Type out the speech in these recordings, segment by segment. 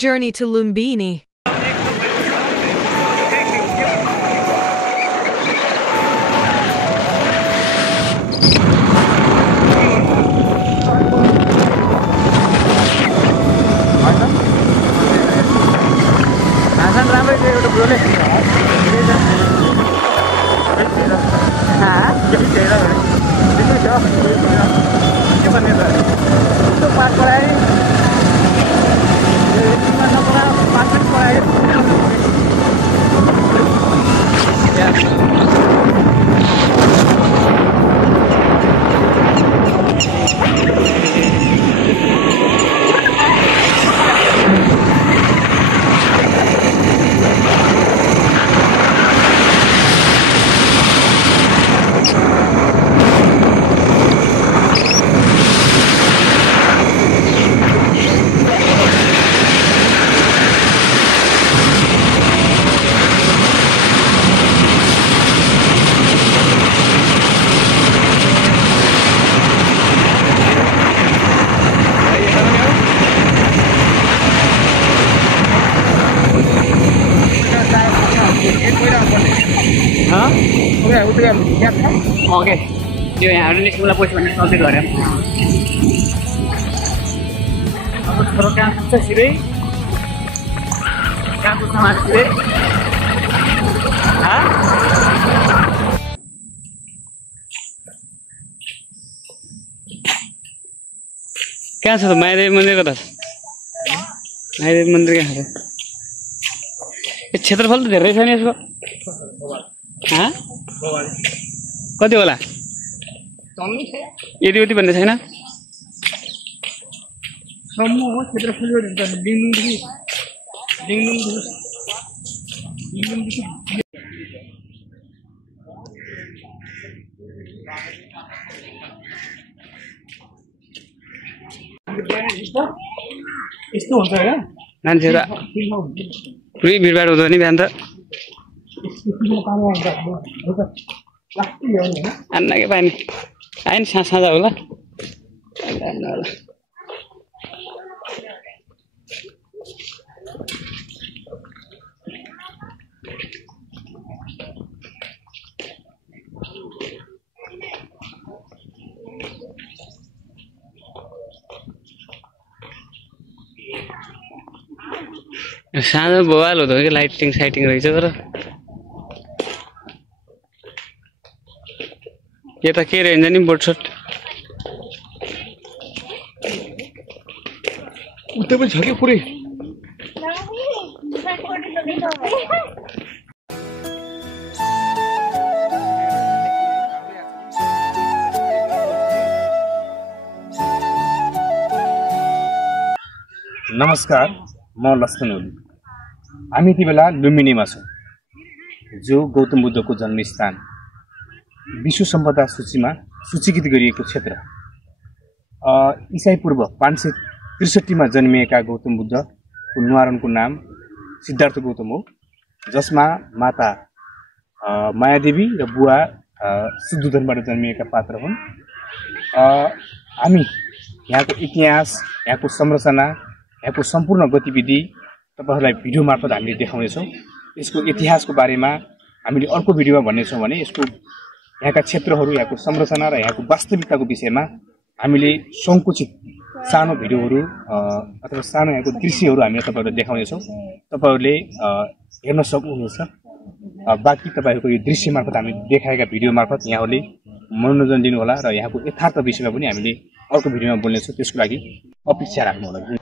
Journey to Lumbini. Oke, dia yang ini sebelah pos mana sampai ke arah. Aku teruskan sini. Kamu sama sini. Hah? क्या छ त माइदेवी मन्दिरको त माइदेवी मन्दिर कहाँ छ यो क्षेत्रफल त धेरै छ नि यसको हाँ कति होला यति उति भन्ने छैन यस्तो हुन्छ हैन मान्छेहरु पुरै भिडभाड हुँदो नि बिहान त अन्नकै पानी आइन साँझ होला सानो बवाल हुँदो कि लाइटिङ साइटिङ रहेछ तर यो त के रहेछ नि बोटसट उतै पनि छ कि पुरै नमस्कार म लक्ष्मण ओली हामी यति बेला लुम्बिनीमा छौं जो गौतम बुद्धको जन्मस्थान विश्व सम्पदा सूचीमा सूचीकृत गरिएको क्षेत्र ईसाई पूर्व 563 मा जन्मिएका गौतम बुद्धको न्वारानको नाम सिद्धार्थ गौतम हो जसमा माता मायादेवी र बुवा शुद्धोधनबाट जन्मिएका पात्र हुन् हामी यहाँको इतिहास यहाँको संरचना यहाँको सम्पूर्ण गतिविधि तपाईहरुलाई भिडियो मार्फत हामीले देखाउनेछौं यसको इतिहासको बारेमा हामीले अर्को भिडियोमा भन्नेछौं भने यसको यहाँका क्षेत्रहरू यहाँको संरचना र यहाँको वास्तविकताको विषयमा हामीले संकुचित सानो भिडियोहरू अथवा सानो यहाँको दृश्यहरू हामीले तपाईहरुलाई देखाउनेछौं तपाईहरुले हेर्न सक्नुहुनेछ बाँकी तपाईहरुको यो दृश्य मार्फत हामी देखाएका भिडियो मार्फत यहाँहरूले मनोरञ्जन दिनु होला र यहाँको यथार्थ विषयमा पनि हामीले अर्को भिडियोमा बोल्नेछौं त्यसको लागि अपेक्षा राख्नु होला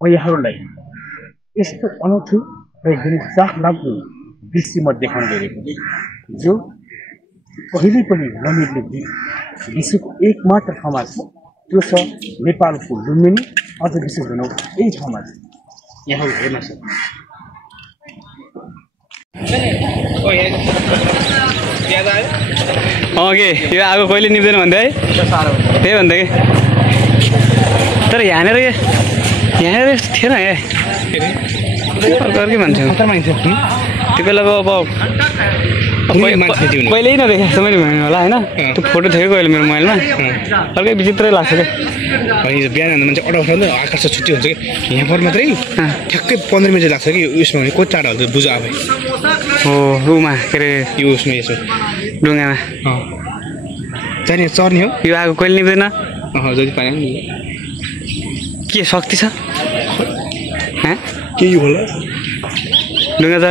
यहाँहरूलाई यस्तो अनौठो र एकदमै चाखलाग्दो दृश्य म देखाउन गइरहेको जो कहिल्यै पनि नमिल्ने विश्वको एकमात्र ठाउँमा छ त्यो छ नेपालको लुम्बिनी अझ विशेष भनौँ यही ठाउँमा छ यहाँहरू हेर्न सक्नुहुन्छ के यो आगो कहिले निप्दैन भन्दै है त्यही भन्दा कि तर यहाँनिर यस्तो थिएन अर्कै मान्छे त्यो बेलाको अब पहिल्यै नदेखेको जस्तो मैले भन्नु होला होइन त्यो फोटो थियो कहिले मेरो मोबाइलमा अर्कै विचित्रै लाग्छ क्या बिहान मान्छे अटाउँछ आकाश छुट्टी हुन्छ कि यहाँबाट मात्रै ठ्याक्कै 15 मिनट लाग्छ कि उयसमा भने को टाढा हुन्छ बुझ आफै हो रुमा के अरे यो उसमा यसो डुङ्गामा जाने चर्ने हो यो आगो कहिले निप्दैन जति पाएन के शक्ति छ केही होला डुङ्गा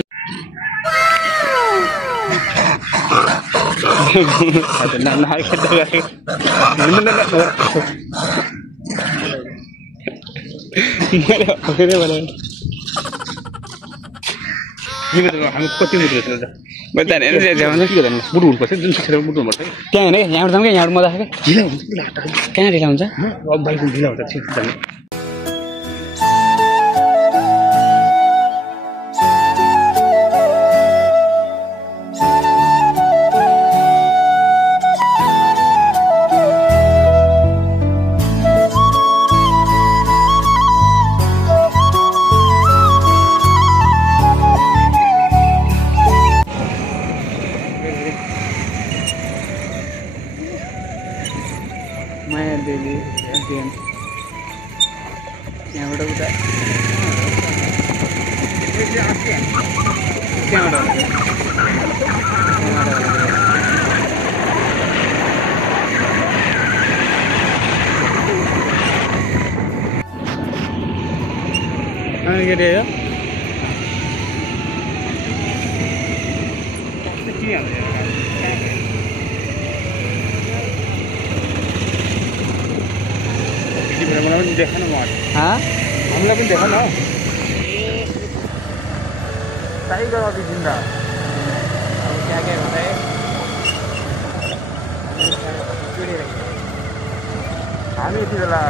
हामी कति मुटु बुढो हुनुपर्छ जुन क्षेत्रमा बुढो हुनुपर्छ त्यहाँ होइन यहाँबाट जाऊँ क्या यहाँबाट मजा आएको ढिला हुन्छ कहाँ ढिला हुन्छ बाइक ढिला हुन्छ ठिक जाने माया देवी एसडिएम यहाँबाट उता देखा ना हाँ हमला पनि देखा ना टाइगर अभी जिंदा अब क्या क्या होता है हामी यति बेला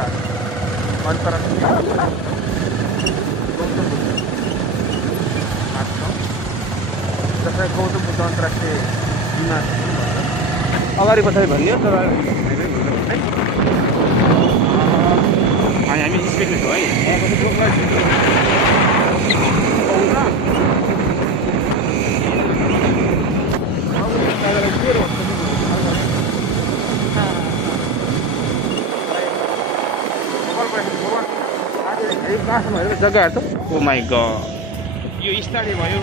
अन्तर्राष्ट्रिय जसलाई गौतम बुद्ध अन्तर्राष्ट्रिय अगाडि पछाडि भनियो तर हामी स्पेक्ट हो है जग्गाहरू त ओ माई गॉड यो स्टार्ट भयो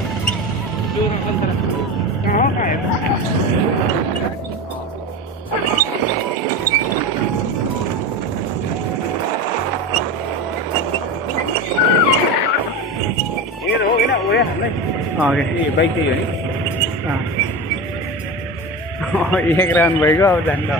यो अन्तर्राष्ट्रिय कहाँ हो कहाँ ओके बाइक त्यही हो नि एक राउन्ड भइगयो अब जान्छ